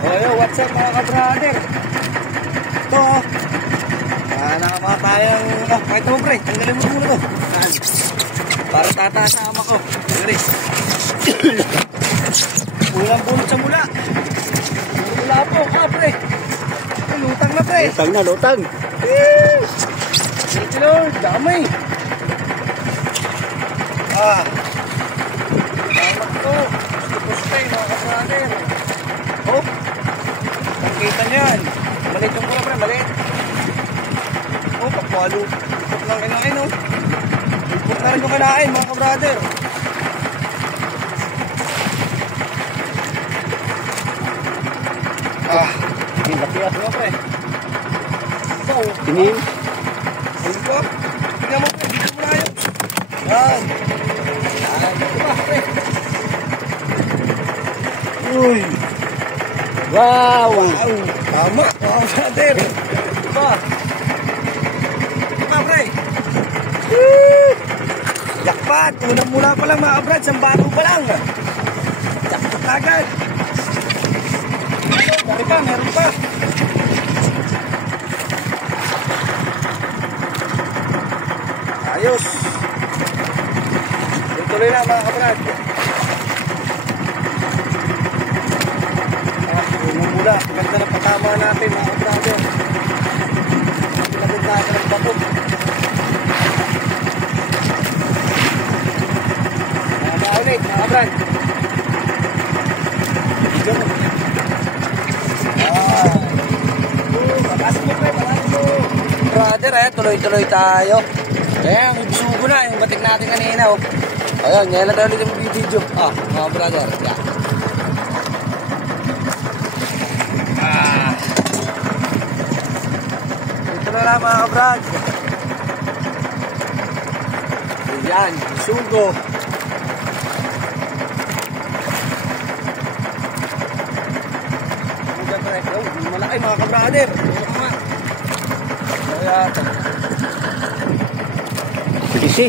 Yo, what's up mga ka-brother? Ito, nakapa tayong, kahit mo pre, tanggalin mo muna to. Para tatasama ko. Dali. Pulang bunot sa mula. Mula po, pre. Lutang na pre. Lutang na, lutang. Thank you Lord, damay. Salamat ko. Gusto-gustay mga ka-brother. Oh, nakikita niyan. Maliit yung pula pre, maliit. Oh, pagpalo. Ipot lang kinain oh. Ipot na rin yung kinain mga ka-brother. Laki-laki mo pre. Ito oh. Tingin. Ayun po. Tingnan mo pre, dito mo na kayo. Yan. Yan, dito ba pre. Uy. Wow! Tama, mga brother. Diba? Diba, pre? Jackpot! Unang-mula pa lang, mga brad. Sambalo pa lang. Jackpot agad. Dari pa, meron pa. Ayos. Tuloy lang, mga kabrad. Mula, ganda ng patama natin mga brother. Pinagod natin ng bato. Ulit mga brad. Bakas mo pre, bakas mo. Brother tuloy-tuloy tayo. Ayan, magsugo na yung batik natin kanina oh. Ayan, ngayon lang tayo ulit yung video. Mga brother, yan. Ito na lang mga kabrad. Ayan, sugo. Malaki mga kabrader. Ayan. Isi.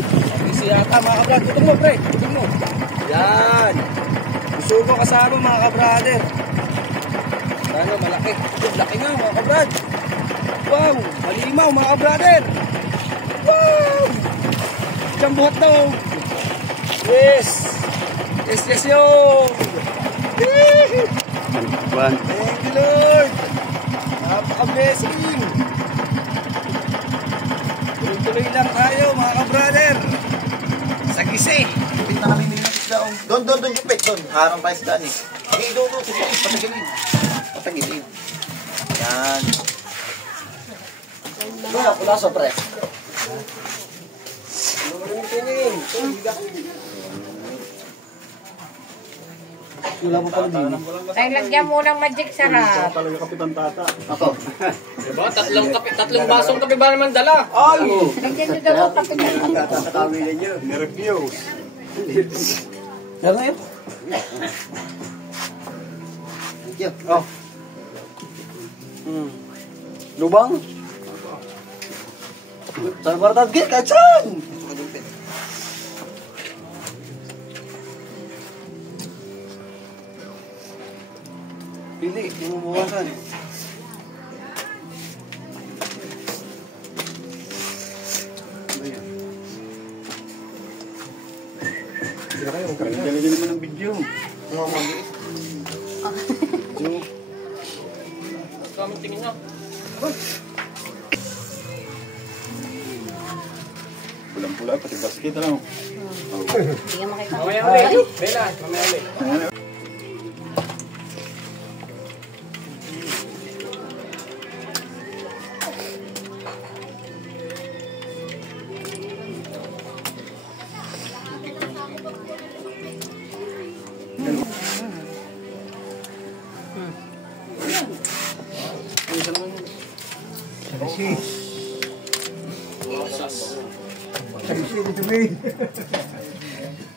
Isi yata mga kabrad. Tutong mo pre. Tutong mo. Ayan. Sugo kasama mga kabrader. Ano, malaki. Laki nga mga kabrad. Wow, malimaw mga brother. Wow! Diyan buhat daw. Yes. Yes, yes, yo. Thank you, Lord. Napaka-blessing. Tuloy-tuloy lang tayo mga ka-brother. Sa gisi. Kapit na kami nila isda. Doon, kapit. Doon. Harang tayo sa daan eh. Doon. Patagilin. Patagilin. Yan. Wala, pula pre. Wala pa pala din. Tayo lagyan mo ng magic sarap. Talaga kapitan tata. Ako. Diba? Tatlong basong kape ba naman dala? Ay! Lagyan nyo daw ang kape ng Tatatawin nyo. Nervyos. Laro yun? Thank you. Oh. Lubang? Saan ba natin git? Kahit saan? Pili, hindi mo buwasan eh. Dala naman ng video. Mga maliit. Kami tingin nyo. Pulang-pula, pati basket lang. Hindi ka makita. Mamaya ulit. Bella, mamaya ulit.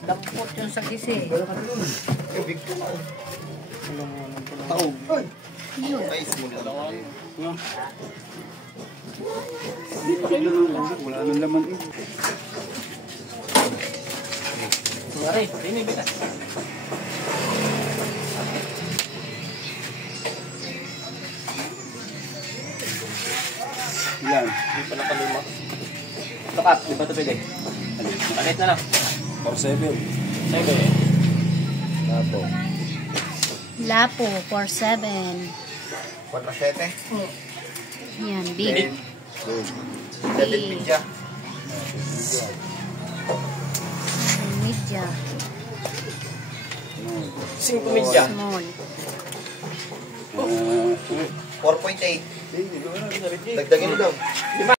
Dapot yung sa gisi. Taog. Yun. Ay, simula. Wala nang laman. Mari, ini beta. Ilan? Hindi pa nakaluma. Ito Kap, di ba ito pwede? Palit na lang. 4-7. Sige. Lapo. Lapo, 4-7. 4-7. Yan, big. David Big. Pidya. Media. 5 media. Small. 4.8. Dagdagin mo daw.